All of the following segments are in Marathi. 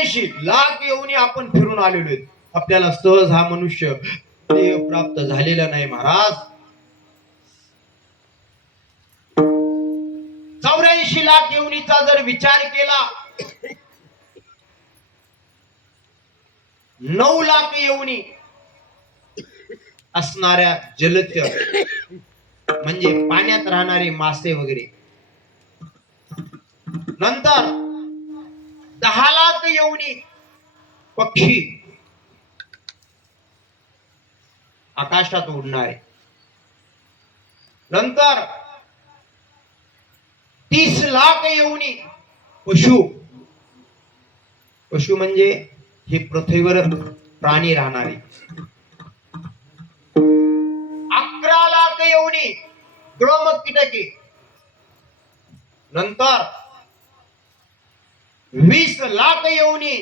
84 लाख येऊन आपण फिरून आलेलो आहेत. आपल्याला सहज हा मनुष्य देह प्राप्त झालेला नाही महाराज. 84 लाख येऊनीचा जर विचार केला, 9 लाख येऊनी असणाऱ्या जलचर म्हणजे पाण्यात राहणारे मासे वगैरे, नंतर 10 लाख येऊनी पक्षी आकाशात उडणारे, नंतर 30 लाख येऊनी पशु, पशु म्हणजे हे पृथ्वीवर प्राणी राहणारे, 11 लाख येऊनी ग्रह कीटके, नंतर 20 लाख येऊनी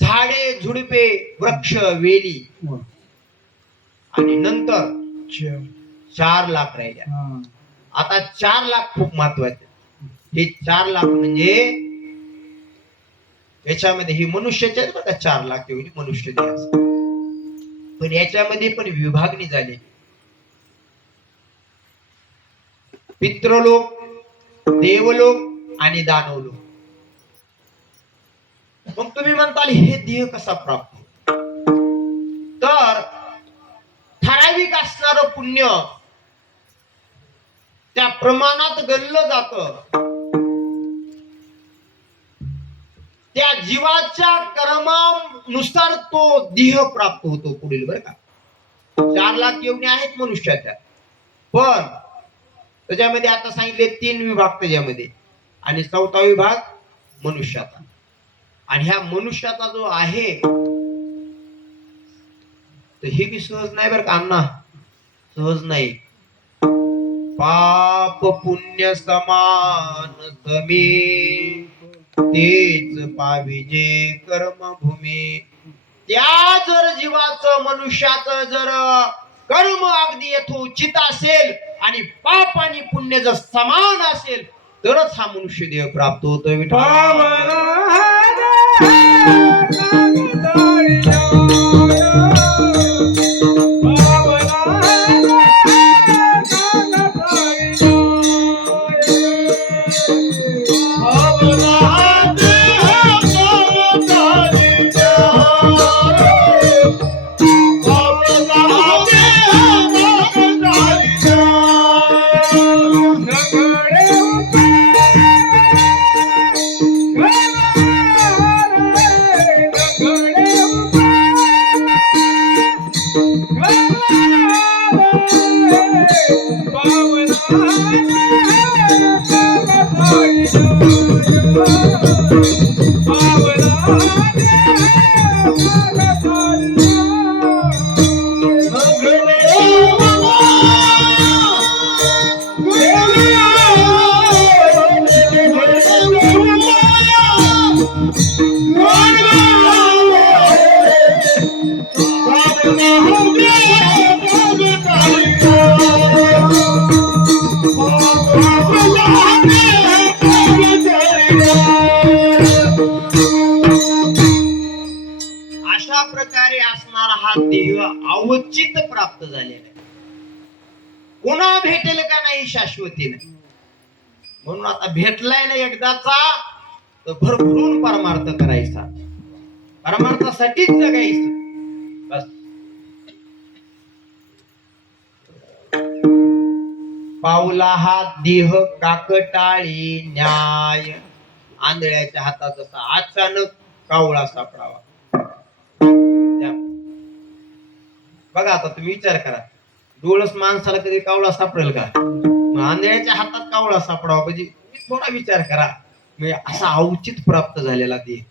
झाडे झुडपे वृक्ष वेली, आणि नंतर 4 लाख राहिल्या. आता 4 लाख खूप महत्वाचे. हे 4 लाख म्हणजे याच्यामध्ये ही मनुष्याचे बघा 4 लाख एवढी मनुष्य देह असतात, पण याच्यामध्ये पण विभागणी झाली. पितृलोक, देवलोक आणि दानवलोक. मग तुम्ही म्हणताल हे देह कसा प्राप्त? तर ठराविक असणारं पुण्य त्या प्रमाणात गणलं जातं. त्या जीवाच्या कर्मानुसार तो देह प्राप्त होतो पुढील, बरं का. 4 लाख येवणे आहेत मनुष्याच्या, पण त्याच्यामध्ये आता सांगितले 3 विभाग त्याच्यामध्ये, आणि 4था विभाग मनुष्याचा. आणि ह्या मनुष्याचा जो आहे तर हे बी सहज नाही बरं का अण्णा, सहज नाही. पाप पुण्य समान समे, तेच पाविजे कर्मभूमी. त्या जर जीवाचं मनुष्याचं जर कर्म अगदी यथोचित असेल आणि पाप आणि पुण्य जर समान असेल तरच हा मनुष्य देह प्राप्त होतोय. अशा प्रकारे असणारा हा देह अवचित प्राप्त झालेला आहे. पुन्हा भेटेल का नाही शाश्वतीने. म्हणून आता भेटलाय ना एकदाचा तर भरभरून परमार्थ करायचा, परमार्थासाठीच जगायचं बस. पावला हा देह काकटाळी न्याय, आंधळ्याच्या हातात जसा अचानक कावळा सापडावा. बघा आता तुम्ही विचार करा, डोळस माणसाला कधी कावळा सापडेल का? आंधळ्याच्या हातात कावळा सापडावा म्हणजे थोडा विचार करा. म्हणजे असा अवचित प्राप्त झालेला देह.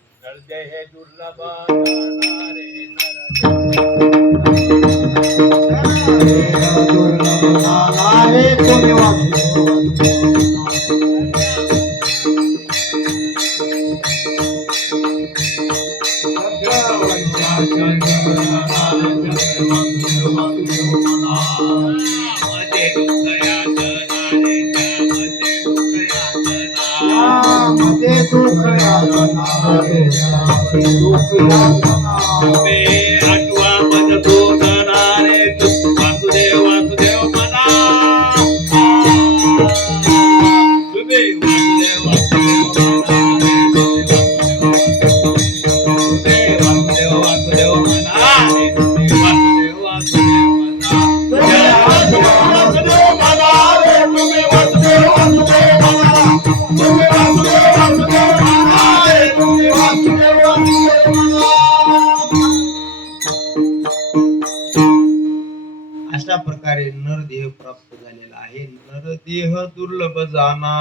मध्ये दुःख आठवा मद बोलणारे वासुदेव वासुदेव म्हणा तुम्ही वासुदेव वासुदेव वासुदेव म्हणा वासुदेव वासुदेव अशा प्रकारे नरदेह प्राप्त झालेला आहे. नरदेह दुर्लभ जाना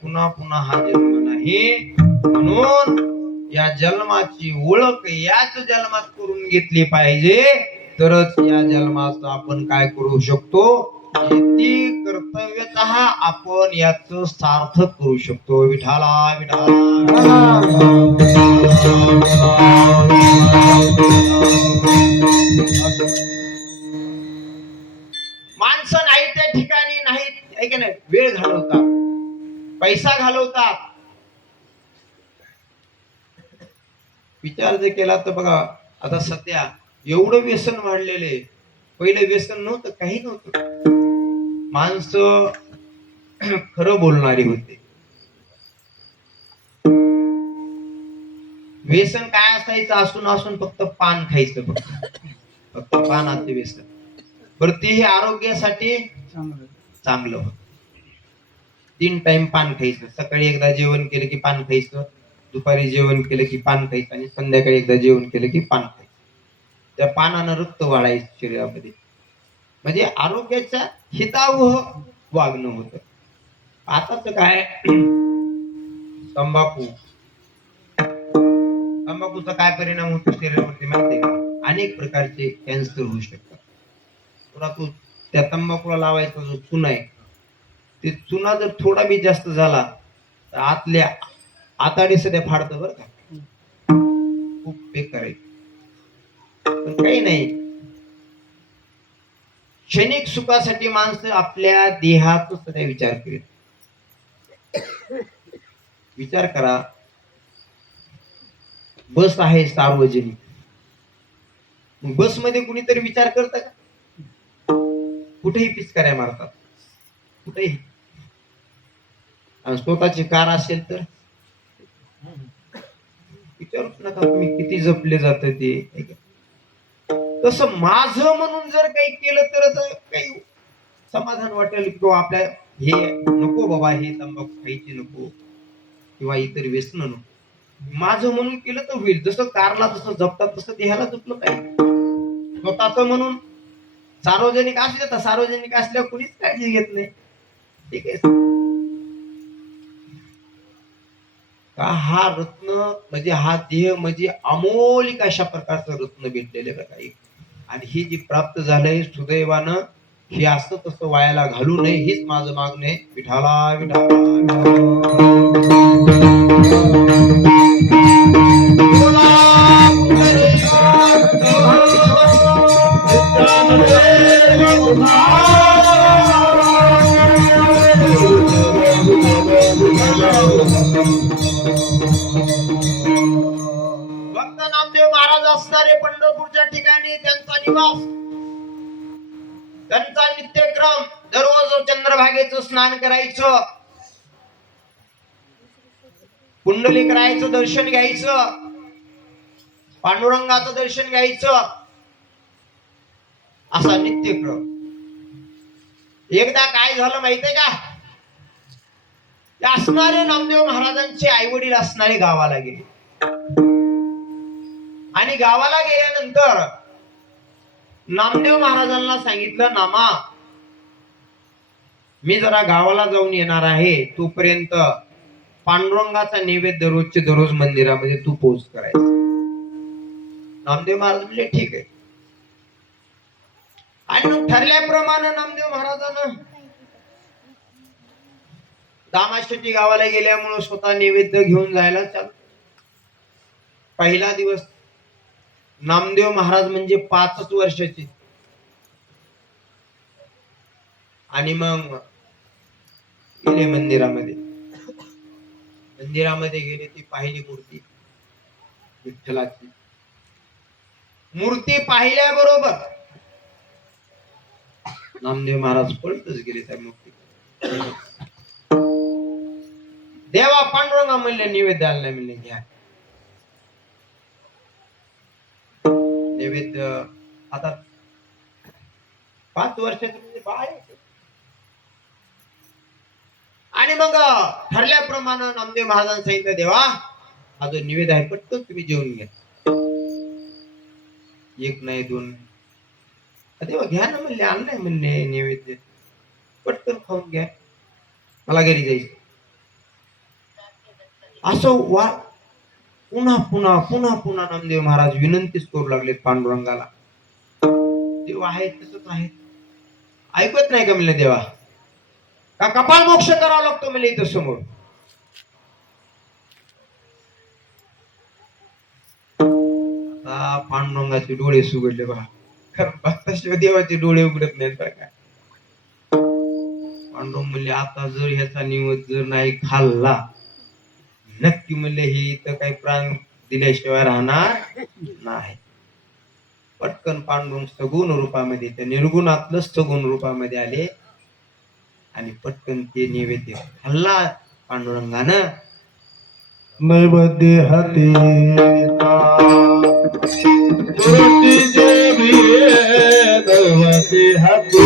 पुन्हा पुन्हा हा जन्म नाही. म्हणून या जन्माची ओळख याच जन्मात करून घेतली पाहिजे, तरच या जन्माचं आपण काय करू शकतो, ती कर्तव्यतः आपण याच सार्थक करू शकतो. विठाला विठाला माणसं नाही त्या ठिकाणी नाहीत आहे की नाही, वेळ घालवतात, पैसा घालवतात. विचार जर केला तर बघा, आता सध्या एवढं व्यसन वाढलेले, पहिले व्यसन नव्हतं, काही नव्हतं. माणसं खरं बोलणारी होते. व्यसन काय असायचं, असून असून फक्त पान खायचं, फक्त पानाचं व्यसन. बरं, तेही आरोग्यासाठी चांगलं होत. 3 टाइम पान खायचं. सकाळी एकदा जेवण केलं की पान खायचं, दुपारी जेवण केलं की पान खायचं, आणि संध्याकाळी एकदा जेवण केलं की पान खायचं. त्या पानानं रक्त वाढायचं शरीरामध्ये, म्हणजे आरोग्याच्या हितावह वागणं होतं. आताच काय, तंबाखूचा काय परिणाम होतो शरीरावरती माहितीये का? अनेक प्रकारचे कॅन्सर होऊ शकतात. तू त्या तंबाखूला लावायचा जो चुना आहे, ते चुना जर थोडा बी जास्त झाला तर आतल्या आताडे सध्या फाडतं बरं का, खूप बेकार आहे. पण काही नाही, क्षणिक सुखासाठी माणसं आपल्या देहाचा सध्या विचार करीत. विचार करा, बस आहे सार्वजनिक, बस मध्ये कुणीतरी विचार करतं का? कुठेही पिचकाऱ्या मारतात, कुठेही. स्वतःची कार असेल तर विचारूच नका तुम्ही किती जपले जात ते. तसं माझं म्हणून जर काही केलं तर काही समाधान वाटेल, किंवा आपल्या हे नको बाबा, हे तंबाखू खायची नको, किंवा इतर व्यसन नको, माझं म्हणून केलं तर होईल. जसं कारला जसं जपतात तसं देहाला जपलं पाहिजे. स्वतःच म्हणून सार्वजनिक असले तर सार्वजनिक असल्यावर कुणीच काळजी घेत नाही. ठीक आहे का? हा रत्न म्हणजे हा देह म्हणजे अमोलिक अशा प्रकारचं रत्न भेटलेलं काही, आणि हे जे प्राप्त झालंय सुदैवानं, हे असं तसं वायाला घालू नये, हेच माझं मागणं आहे. विठाला विठाला भक्त नामदेव महाराज असणारे पंढरपूरच्या ठिकाणी त्यांचा निवास, त्यांचा नित्यक्रम दररोज चंद्रभागेचं स्नान करायचं, पुंडलिकरायाचं दर्शन घ्यायचं, पांडुरंगाचं दर्शन घ्यायचं, असा नित्यक्रम. एकदा काय झालं माहितीये का, असणारे नामदेव महाराजांचे आई वडील असणारे गावाला गेले, आणि गावाला गेल्यानंतर नामदेव महाराजांना सांगितलं, नामा मी जरा गावाला जाऊन येणार आहे, तोपर्यंत पांडुरंगाचा नैवेद्य दररोजचे दररोज मंदिरामध्ये तू पोच करायचा. नामदेव महाराज म्हणले ठीक आहे. आणि मग ठरल्याप्रमाणे नामदेव महाराजांना दामाशेटी गावाला गेल्यामुळे स्वतः नैवेद्य घेऊन जायला चालू. पहिला दिवस नामदेव महाराज म्हणजे 5 वर्षाचे, आणि मग गेले मंदिरामध्ये. मंदिरामध्ये गेले, ती पाहिली मूर्ती, विठ्ठलाची मूर्ती पाहिल्याबरोबर नामदेव महाराज पळतच गेले त्या मूर्ती. देवा पांडुरंगा म्हणले नैवेद्य आणलाय, म्हणले घ्या नैवेद्य. आता 5 वर्षाचं म्हणजे बाळ आहे. आणि मग ठरल्याप्रमाणे नामदेव महाराजांनी सांगितलं, देवा हा जो निवेद आहे पटकन तुम्ही जेवून घ्या. एक नाही दोन, देवा घ्या ना म्हणले, आणलाय म्हणले नैवेद्य, पटकन खाऊन घ्या, मला घरी जायचं. असं वा पुन्हा पुन्हा पुन्हा पुन्हा नामदेव महाराज विनंतीच करू लागले पांडुरंगाला. देव आहे तसंच आहे, ऐकत नाही का म्हणले देवा, का कपाळ मोक्ष करावा लागतो म्हणले इथं समोर. आता पांडुरंगाचे डोळे सुगडले बघा, कारण भक्ताशिवाय देवाचे डोळे उघडत नाहीत बरं का. पांडुरंग म्हणले, आता जर ह्याचा निवद जर नाही खाल्ला, नक्की म्हणले हे इथं काही प्राण दिल्याशिवाय राहणार नाही. पटकन पांडुरंग सगुण रूपामध्ये, त्या निर्गुणातलं सगुण रूपामध्ये आले आणि पटकन ते नैवेद्य खाल्ला पांडुरंगानं. नैवेद्य हाती नैवेद्य हाती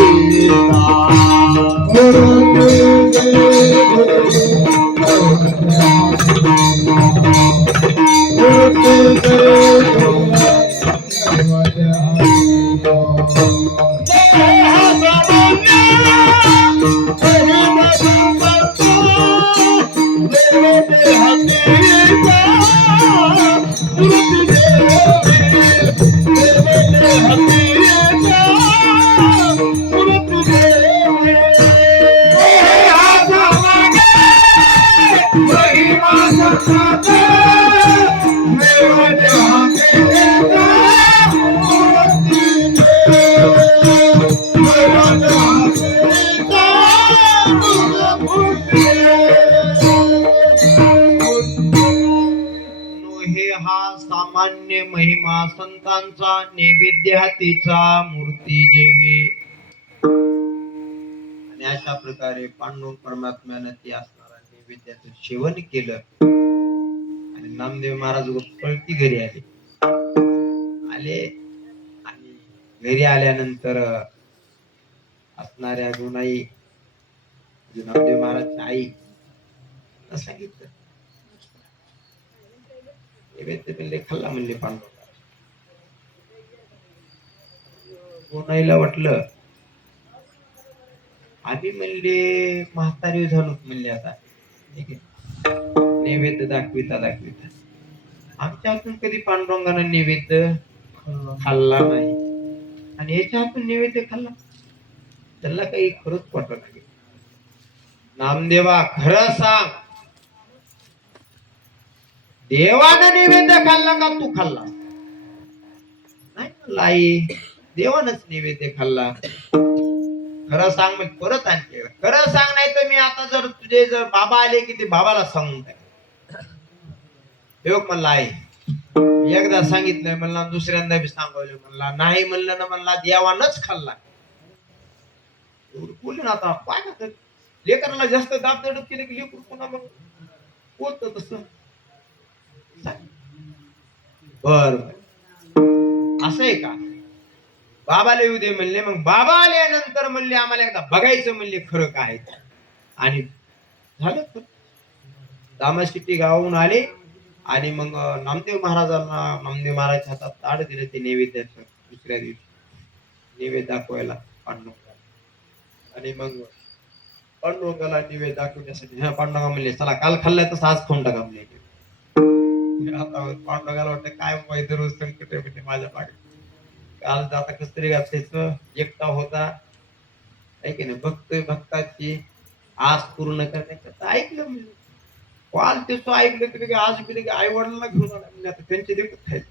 सामान्य महिमा संतांचा, नैवेद्य हातीचा मूर्ती जेवी. आणि अशा प्रकारे पांडुरंग परमात्म्यानं ते असणारा नैवेद्याचं सेवन केलं आणि नामदेव महाराज पळती घरी आले. आणि घरी आल्यानंतर असणाऱ्या गुणाई नामदेव महाराजच्या आई सांगितलं, नैवेद्य म्हणले खाल्ला म्हणले पांडुरंग. गुणाईला वाटलं, आम्ही म्हणले म्हातारी झालो म्हणले, आता ठीक आहे नैवेद्य दाखविता आमच्या हातून कधी पांडुरंगानं नैवेद्य खाल्ला नाही आणि याच्या हातून नैवेद्य खाल्ला, त्याला काही खरंच वाटत नाही. नामदेवा खरं सांग, देवानं नैवेद्य खाल्ला का तू खाल्ला? नाही म्हणला, आई देवानच नैवेद्य खाल्ला. खरं सांग. मग परत आणखी खरं सांग, नाही तर मी आता जर तुझे जर बाबा आले की ते बाबाला सांगून टाक. म्हणला आई एकदा सांगितलंय म्हणला, दुसऱ्यांदा बी सांगवलं म्हणला, नाही म्हणलं ना म्हणला देवानच खाल्ला. बोलून आता काय ना, लेकराला जास्त दाब दडप केले की लेकरू पुन्हा मग होत तस. बर असं आहे का? बाबाला येऊ दे म्हणले. मग बाबा आल्यानंतर म्हणले आम्हाला एकदा बघायचं म्हणले खरं काय. आणि झालं, दामाशिट्टी गावाहून आले आणि मग नामदेव महाराजाच्या हातात ताड दिलं ते नैवेद्याचं. दुसऱ्या दिवशी नैवेद्य दाखवायला पांडुरंगाला. आणि मग पांडुरंगाला नैवेद्य दाखवण्यासाठी ह्या पांडुरंगा म्हणले चला काल खाल्लाय तसं आज खाऊन टाका म्हणले. आता पांडुरंगाला वाटतं काय माहिती रोज संकट आहे म्हणजे माझ्या मागे. काल आता कस तरी घासायचं, एकटा होता आहे की नाही, बघतोय भक्ताची आस पूर्ण करण्याकरता ऐकलं म्हणजे काल त्याचं ऐकलं की आज गेले की आई वडिलांना घेऊन आला म्हणजे आता त्यांचे देखत खायचं.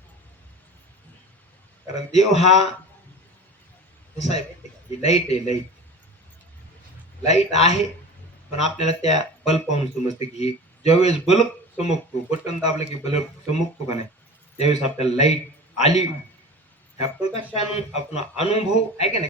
कारण देव हा कसा आहे माहिती का, लाईट आहे, लाईट आहे पण आपल्याला त्या बल्ब पाहून समजतं की ज्यावेळेस बल्ब चमकतो, बटन दाबलं की बल्ब चमकतो का नाही, त्यावेळेस आपल्याला लाईट आली, ह्या प्रकाशानं आपला अनुभव आहे का नाही